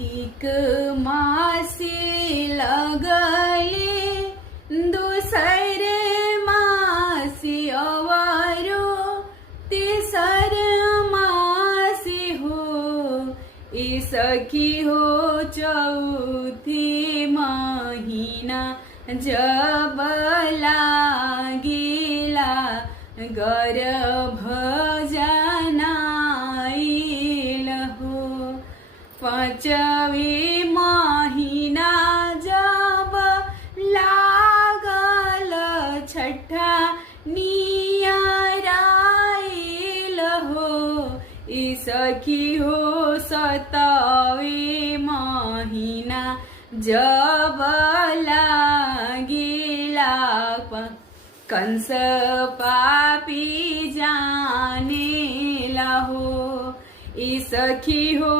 एक मासी लगले दूसरे मासी अवारो तीसर मासी हो ई सखी हो चौथी महीना जब लागिला गर्भ जनाइल हो पांचवी महीना जब लागल छठा नियराइल हो ई सखी हो सतवी महीना जब लागिला कंस पापी जाने लहो ई सखी हो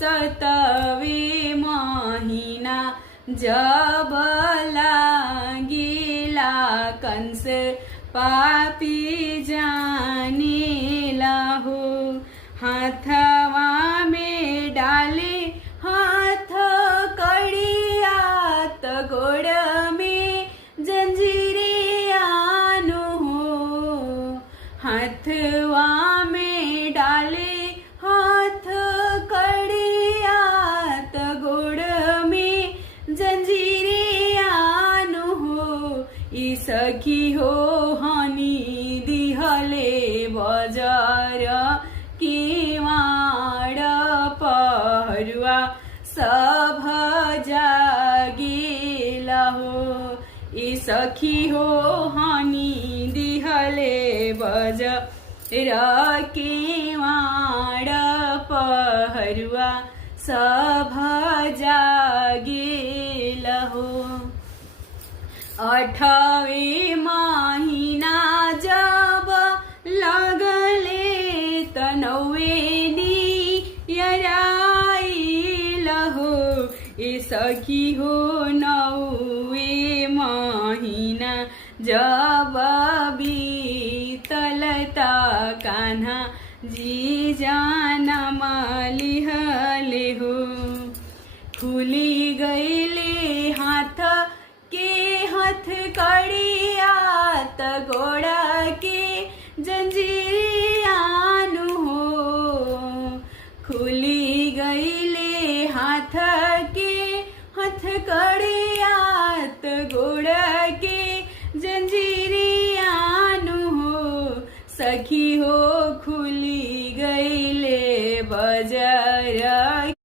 सतवी महीना जब लागिला कंस पापी जाने लहो हाथवा में डाले हाथ कड़ियात गोड़ में जंजीरियानु हो हाथवा में डाले हाथ कड़ियात गोड़ में जंजीरियानु हो ई सखी हो हनी दिहले बजार किवाड़ पहरुआ सभ जागिला हो ई सखी हो हनी दिहले बजार किवाड़ पहरुआ सभ जागिला हो अठवी महीना जब लगले तनवेनी यराइल हो ई सखी हो नौवे महीना जब बीतलता कान्हा जी जानम लिहले हो खुली गईले हाथ के हाथ कड़ियात गोड़ा के जंजीरियानु हो खुली गईले हाथ के हाथ कड़ियात गोड़ा के जंजीरियानु हो सखी हो खुली गईले बजा